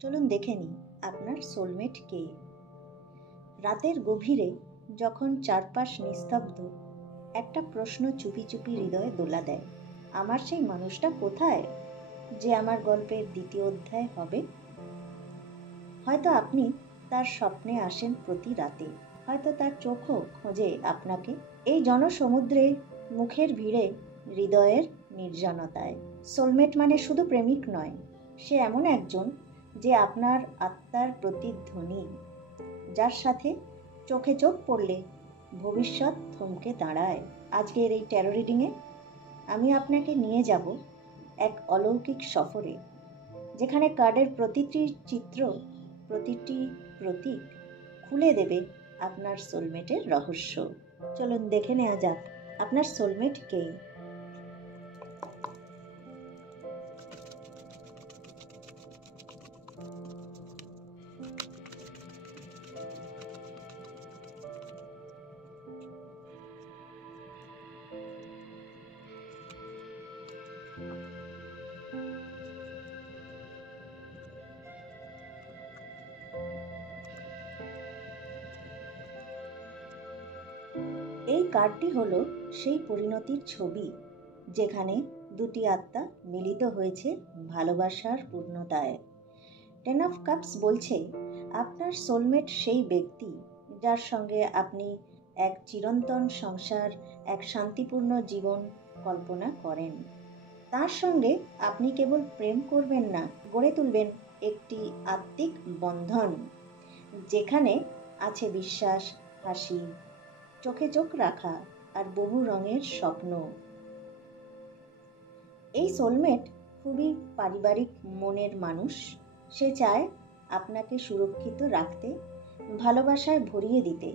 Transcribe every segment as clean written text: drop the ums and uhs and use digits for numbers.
চলুন দেখে নিই আপনার সোলমেট কে। রাতের গভীরে যখন চারপাশ নিস্তব্ধ, একটা প্রশ্ন চুপি চুপি হৃদয়ে দোলা দেয়। আমার সেই মানুষটা কোথায়, যে আমার গল্পের দ্বিতীয় অধ্যায় হবে? হয়তো আপনি তার স্বপ্নে আসেন প্রতি রাতে, হয়তো তার চোখও খোঁজে আপনাকে এই জনসমুদ্রে, মুখের ভিড়ে, হৃদয়ের নির্জনতায়। সোলমেট মানে শুধু প্রেমিক নয়, সে এমন একজন যে আপনার আত্মার প্রতিধ্বনি, যার সাথে চোখে চোখ পড়লে ভবিষ্যৎ থমকে দাঁড়ায়। আজকের এই ট্যারো রিডিংয়ে আমি আপনাকে নিয়ে যাব এক অলৌকিক সফরে, যেখানে কার্ডের প্রতিটি চিত্র, প্রতিটি প্রতীক খুলে দেবে আপনার সোলমেটের রহস্য। চলুন দেখে নেওয়া যাক আপনার সোলমেট কে। এই কার্ডটি হলো সেই পরিণতির ছবি, যেখানে দুটি আত্মা মিলিত হয়েছে ভালোবাসার পূর্ণতায়। 10 অফ কাপস বলছে আপনার সোলমেট সেই ব্যক্তি যার সঙ্গে আপনি এক চিরন্তন সংসার, এক শান্তিপূর্ণ জীবন কল্পনা করেন। তার সঙ্গে আপনি কেবল প্রেম করবেন না, গড়ে তুলবেন একটি আত্মিক বন্ধন, যেখানে আছে বিশ্বাস, হাসি, চোখে চোখ রাখা আর বহু রঙের স্বপ্ন। এই সোলমেট খুবই পারিবারিক মনের মানুষ। সে চায় আপনাকে সুরক্ষিত রাখতে, ভালোবাসায় ভরিয়ে দিতে।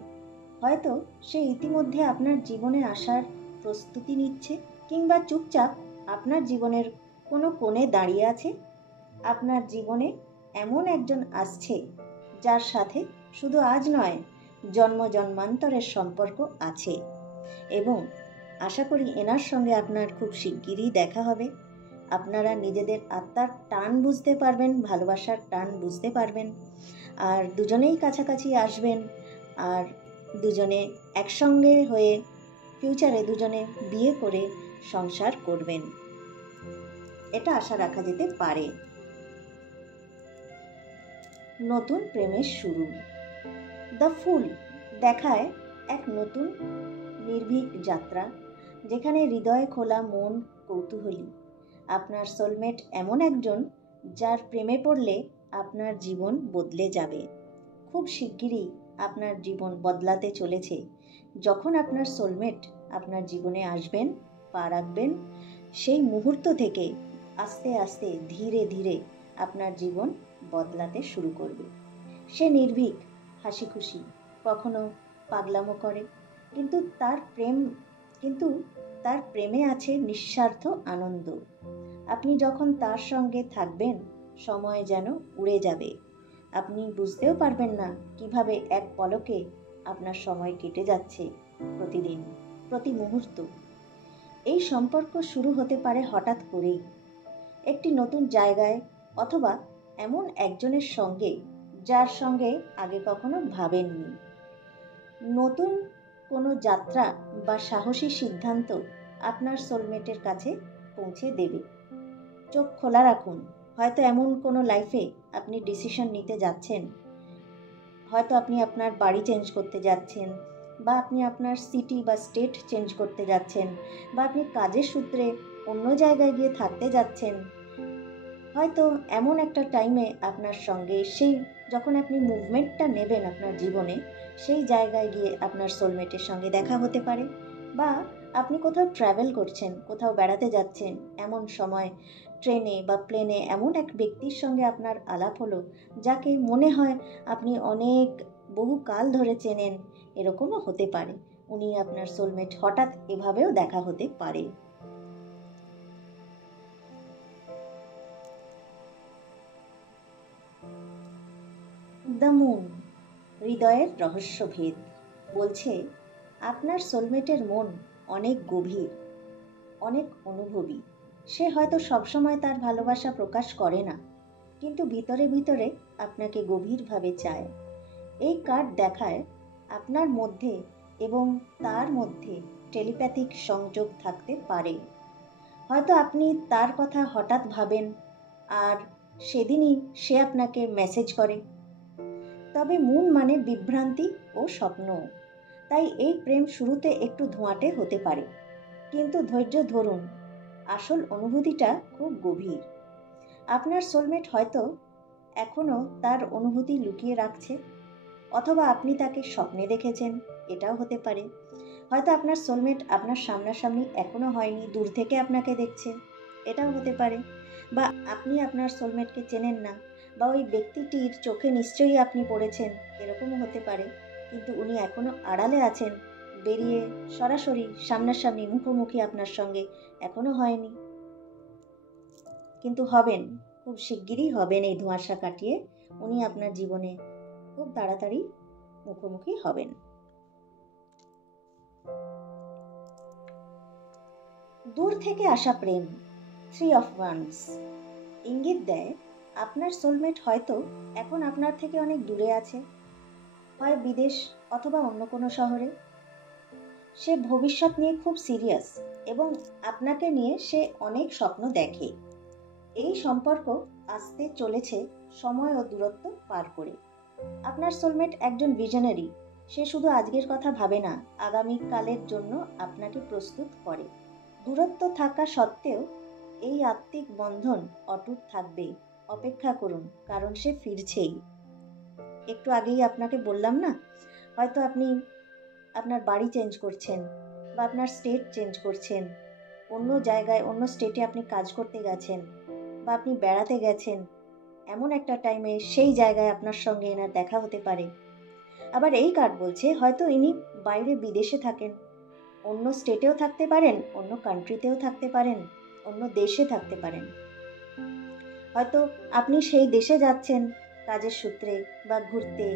হয়তো সে ইতিমধ্যে আপনার জীবনে আসার প্রস্তুতি নিচ্ছে, কিংবা চুপচাপ আপনার জীবনের কোনো কোণে দাঁড়িয়ে আছে। আপনার জীবনে এমন একজন আসছে যার সাথে শুধু আজ নয়, জন্ম জন্মান্তরের সম্পর্ক আছে, এবং আশা করি এনার সঙ্গে আপনার খুব শিগগিরই দেখা হবে। আপনারা নিজেদের আত্মার টান বুঝতে পারবেন, ভালোবাসার টান বুঝতে পারবেন, আর দুজনেই কাছাকাছি আসবেন, আর দুজনে একসঙ্গে হয়ে ফিউচারে দুজনে বিয়ে করে সংসার করবেন, এটা আশা রাখা যেতে পারে। নতুন প্রেমের শুরু। দ্য ফুল দেখায় এক নতুন নির্ভীক যাত্রা, যেখানে হৃদয় খোলা, মন কৌতূহলী। আপনার সোলমেট এমন একজন যার প্রেমে পড়লে আপনার জীবন বদলে যাবে। খুব শিগগিরই আপনার জীবন বদলাতে চলেছে। যখন আপনার সোলমেট আপনার জীবনে আসবেন, পা রাখবেন, সেই মুহূর্ত থেকে আস্তে আস্তে ধীরে ধীরে আপনার জীবন বদলাতে শুরু করবে। সে নির্ভীক, হাসি খুশি, কখনো পাগলামো করে, কিন্তু তার প্রেমে আছে নিঃস্বার্থ আনন্দ। আপনি যখন তার সঙ্গে থাকবেন, সময় যেন উড়ে যাবে। আপনি বুঝতেও পারবেন না কিভাবে এক পলকে আপনার সময় কেটে যাচ্ছে, প্রতিদিন, প্রতি মুহূর্ত। এই সম্পর্ক শুরু হতে পারে হঠাৎ করেই, একটি নতুন জায়গায়, অথবা এমন একজনের সঙ্গে যার সঙ্গে আগে কখনো ভাবেননি। নতুন কোনো যাত্রা বা সাহসী সিদ্ধান্ত আপনার সোলমেটের কাছে পৌঁছে দেবে। চোখ খোলা রাখুন। হয়তো এমন কোনো লাইফে আপনি ডিসিশন নিতে যাচ্ছেন, হয়তো আপনি আপনার বাড়ি চেঞ্জ করতে যাচ্ছেন, বা আপনি আপনার সিটি বা স্টেট চেঞ্জ করতে যাচ্ছেন, বা আপনি কাজের সূত্রে অন্য জায়গায় গিয়ে থাকতে যাচ্ছেন। হয়তো এমন একটা টাইমে আপনার সঙ্গে যখন আপনি মুভমেন্টটা নেবেন আপনার জীবনে, সেই জায়গায় গিয়ে আপনার সোলমেটের সঙ্গে দেখা হতে পারে। বা আপনি কোথাও ট্রাভেল করছেন, কোথাও বেড়াতে যাচ্ছেন, এমন সময় ট্রেনে বা প্লেনে এমন এক ব্যক্তির সঙ্গে আপনার আলাপ হলো, যাকে মনে হয় আপনি বহু কাল ধরে চেনেন। এরকমও হতে পারে উনি আপনার সোলমেট, হঠাৎ এভাবেও দেখা হতে পারে। দ্য মুন, হৃদয়ের রহস্যভেদ, বলছে আপনার সোলমেটের মন অনেক গভীর, অনেক অনুভবী। সে হয়তো সবসময় তার ভালোবাসা প্রকাশ করে না, কিন্তু ভিতরে ভিতরে আপনাকে গভীরভাবে চায়। এই কার্ড দেখায় আপনার মধ্যে এবং তার মধ্যে টেলিপ্যাথিক সংযোগ থাকতে পারে। হয়তো আপনি তার কথা হঠাৎ ভাবেন আর সেদিনই সে আপনাকে মেসেজ করে। তবে মুন মানে বিভ্রান্তি ও স্বপ্ন, তাই এই প্রেম শুরুতে একটু ধোঁয়াটে হতে পারে, কিন্তু ধৈর্য ধরুন, আসল অনুভূতিটা খুব গভীর। আপনার সোলমেট হয়তো এখনও তার অনুভূতি লুকিয়ে রাখছে, অথবা আপনি তাকে স্বপ্নে দেখেছেন, এটাও হতে পারে। হয়তো আপনার সোলমেট আপনার সামনাসামনি এখনও হয়নি, দূর থেকে আপনাকে দেখছে, এটাও হতে পারে। বা আপনি আপনার সোলমেটকে চেনেন না, বা ওই ব্যক্তিটির চোখে নিশ্চয়ই আপনি পড়েছেন, এরকমও হতে পারে। কিন্তু উনি এখনও আড়ালে আছেন, বেরিয়ে সরাসরি সামনাসামনি মুখোমুখি আপনার সঙ্গে এখনও হয়নি, কিন্তু হবেন, খুব শিগগিরই হবেন। এই ধোঁয়াশা কাটিয়ে উনি আপনার জীবনে খুব তাড়াতাড়ি মুখোমুখি হবেন। দূর থেকে আসা প্রেম, 3 of Wands ইঙ্গিত দেয় আপনার সোলমেট হয়তো এখন আপনার থেকে অনেক দূরে আছে, হয় বিদেশ অথবা অন্য কোনো শহরে। সে ভবিষ্যৎ নিয়ে খুব সিরিয়াস এবং আপনাকে নিয়ে সে অনেক স্বপ্ন দেখে। এই সম্পর্ক আসতে চলেছে সময় ও দূরত্ব পার করে। আপনার সোলমেট একজন ভিশনারি, সে শুধু আজকের কথা ভাবে না, আগামীকালের জন্য আপনাকে প্রস্তুত করে। দূরত্ব থাকা সত্ত্বেও এই আত্মিক বন্ধন অটুট থাকবে। অপেক্ষা করুন, কারণ সে ফিরছেই। একটু আগেই আপনাকে বললাম না, হয়তো আপনি আপনার বাড়ি চেঞ্জ করছেন, বা আপনার স্টেট চেঞ্জ করছেন, অন্য জায়গায় অন্য স্টেটে আপনি কাজ করতে গেছেন, বা আপনি বেড়াতে গেছেন। এমন একটা টাইমে সেই জায়গায় আপনার সঙ্গে এনার দেখা হতে পারে। আবার এই কার্ড বলছে হয়তো ইনি বাইরে বিদেশে থাকেন, অন্য স্টেটেও থাকতে পারেন, অন্য কান্ট্রিতেও থাকতে পারেন, অন্য দেশে থাকতে পারেন। হয়তো আপনি সেই দেশে যাচ্ছেন কাজের সূত্রে বা ঘুরতে,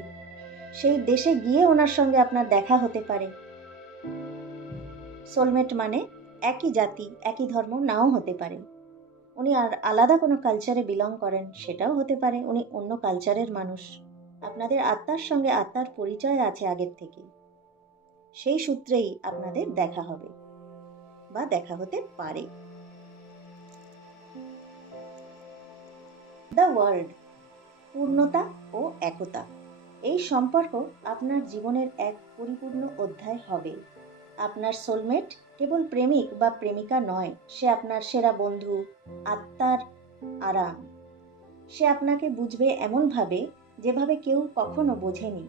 সেই দেশে গিয়ে ওনার সঙ্গে আপনার দেখা হতে পারে। সোলমেট মানে একই জাতি, একই ধর্ম নাও হতে পারে। উনি আর আলাদা কোনো কালচারে বিলং করেন, সেটাও হতে পারে। উনি অন্য কালচারের মানুষ, আপনাদের আত্মার সঙ্গে আত্মার পরিচয় আছে আগের থেকে, সেই সূত্রেই আপনাদের দেখা হবে বা দেখা হতে পারে। দ্য ওয়ার্ল্ড, পূর্ণতা ও একতা। এই সম্পর্ক আপনার জীবনের এক পরিপূর্ণ অধ্যায় হবে। আপনার সোলমেট কেবল প্রেমিক বা প্রেমিকা নয়, সে আপনার সেরা বন্ধু, আত্মার আরাম। সে আপনাকে বুঝবে এমনভাবে যেভাবে কেউ কখনো বোঝেনি।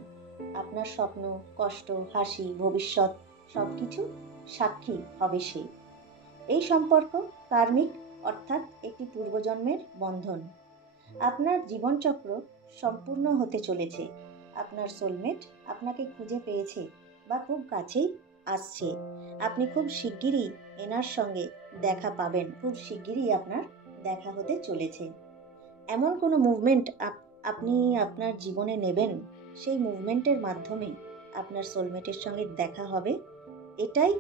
আপনার স্বপ্ন, কষ্ট, হাসি, ভবিষ্যৎ সবকিছু সাক্ষী হবে সে। এই সম্পর্ক কার্মিক, অর্থাৎ একটি পূর্বজন্মের বন্ধন। আপনার জীবনচক্র সম্পূর্ণ হতে চলেছে। আপনার সোলমেট আপনাকে খুঁজে পেয়েছে বা খুব কাছেই আসছে। আপনি খুব শিগগিরই এনার সঙ্গে দেখা পাবেন, খুব শিগগিরই আপনার দেখা হতে চলেছে। এমন কোনো মুভমেন্ট আপনি আপনার জীবনে নেবেন, সেই মুভমেন্টের মাধ্যমে আপনার সোলমেটের সঙ্গে দেখা হবে, এটাই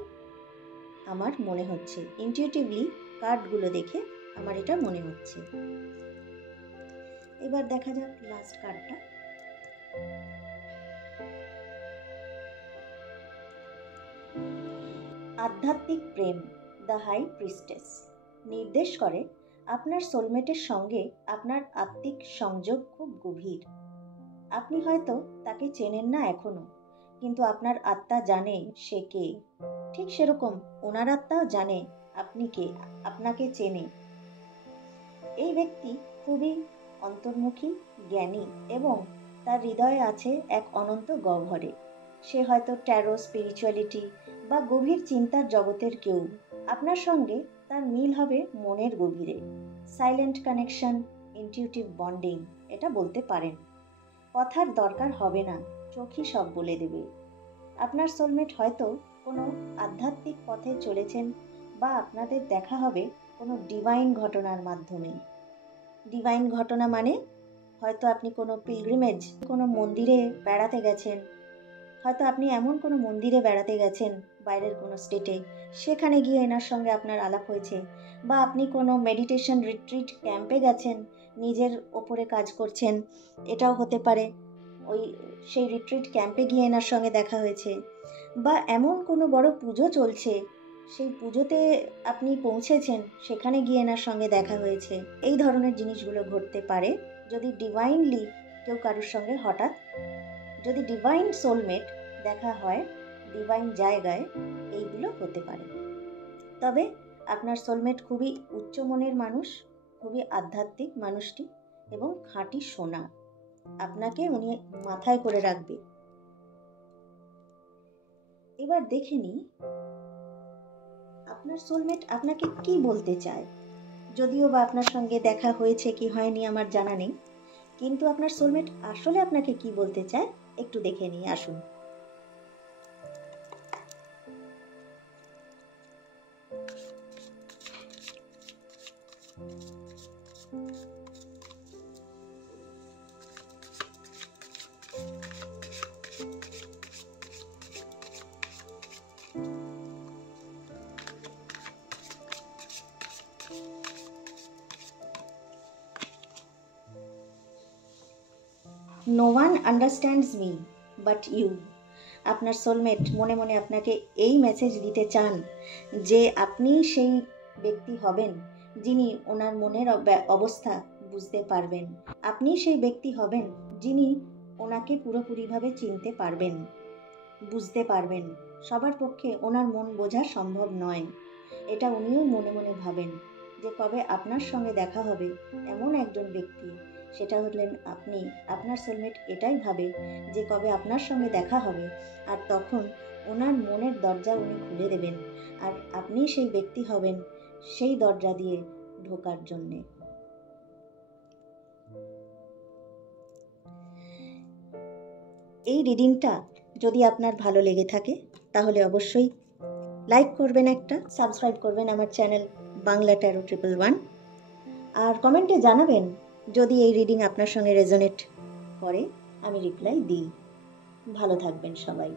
আমার মনে হচ্ছে। ইনটিউটিভলি কার্ডগুলো দেখে আমার এটা মনে হচ্ছে। এবার দেখা যাক লাস্ট কার্ডটা। আধ্যাত্মিক প্রেম, দ্য হাই প্রিস্টেস নির্দেশ করে আপনার সোলমেটের সঙ্গে আপনার আত্মিক সংযোগ খুব গভীর। আপনি হয়তো তাকে চেনেন না এখনো, কিন্তু আপনার আত্মা জানে সে কে। ঠিক সেরকম ওনার আত্মাও জানে আপনি কে, আপনাকে চেনে। এই ব্যক্তি খুবই অন্তর্মুখী, জ্ঞানী এবং তার হৃদয়ে আছে এক অনন্ত গহ্বরে। সে হয়তো ট্যারো, স্পিরিচুয়ালিটি বা গভীর চিন্তার জগতের কেউ। আপনার সঙ্গে তার মিল হবে মনের গভীরে। সাইলেন্ট কানেকশন, ইনটিউটিভ বন্ডিং এটা বলতে পারেন। কথার দরকার হবে না, চোখই সব বলে দেবে। আপনার সোলমেট হয়তো কোনো আধ্যাত্মিক পথে চলেছেন, বা আপনাদের দেখা হবে কোনো ডিভাইন ঘটনার মাধ্যমে। ডিভাইন ঘটনা মানে হয়তো আপনি কোনো পিলগ্রিমেজ, কোনো মন্দিরে বেড়াতে গেছেন, হয়তো আপনি এমন কোনো মন্দিরে বেড়াতে গেছেন বাইরের কোনো স্টেটে, সেখানে গিয়ে এনার সঙ্গে আপনার আলাপ হয়েছে, বা আপনি কোনো মেডিটেশন রিট্রিট ক্যাম্পে গেছেন, নিজের ওপরে কাজ করছেন, এটাও হতে পারে। সেই রিট্রিট ক্যাম্পে গিয়ে এনার সঙ্গে দেখা হয়েছে, বা এমন কোনো বড় পুজো চলছে, সেই পুজোতে আপনি পৌঁছেছেন, সেখানে গিয়ে এনার সঙ্গে দেখা হয়েছে। এই ধরনের জিনিসগুলো ঘটতে পারে যদি ডিভাইনলি কেউ কারোর সঙ্গে হঠাৎ, যদি ডিভাইন সোলমেট দেখা হয় ডিভাইন জায়গায়, এইগুলো হতে পারে। তবে আপনার সোলমেট খুবই উচ্চ মনের মানুষ, খুবই আধ্যাত্মিক মানুষটি, এবং খাঁটি সোনা, আপনাকে উনি মাথায় করে রাখবে। এবার দেখে নিই আপনার সোলমেট আপনাকে কি বলতে চায়। যদিও বা আপনার সঙ্গে দেখা হয়েছে কি হয়নি আমার জানা নেই, কিন্তু আপনার সোলমেট আসলে আপনাকে কি বলতে চায় একটু দেখে নিই, আসুন। No one understands me but you. আপনার সোলমেট মনে মনে আপনাকে এই মেসেজ দিতে চান যে আপনি সেই ব্যক্তি হবেন যিনি ওনার মনের অবস্থা বুঝতে পারবেন। আপনি সেই ব্যক্তি হবেন যিনি ওনাকে পুরোপুরিভাবে চিনতে পারবেন, বুঝতে পারবেন। সবার পক্ষে ওনার মন বোঝা সম্ভব নয়, এটা উনিও মনে মনে ভাবেন যে কবে আপনার সঙ্গে দেখা হবে এমন একজন ব্যক্তি, সেটা হলেন আপনি। আপনার সোলমেট এটাই ভাবে যে কবে আপনার সঙ্গে দেখা হবে, আর তখন ওনার মনের দরজা উনি খুলে দেবেন, আর আপনি সেই ব্যক্তি হবেন সেই দরজা দিয়ে ঢোকার জন্যে। এই রিডিংটা যদি আপনার ভালো লেগে থাকে তাহলে অবশ্যই লাইক করবেন, একটা সাবস্ক্রাইব করবেন আমার চ্যানেল বাংলা ট্যারো 111, আর কমেন্টে জানাবেন যদি এই রিডিং আপনার সঙ্গে রেজোনেট করে, আমি রিপ্লাই দিই। ভালো থাকবেন সবাই।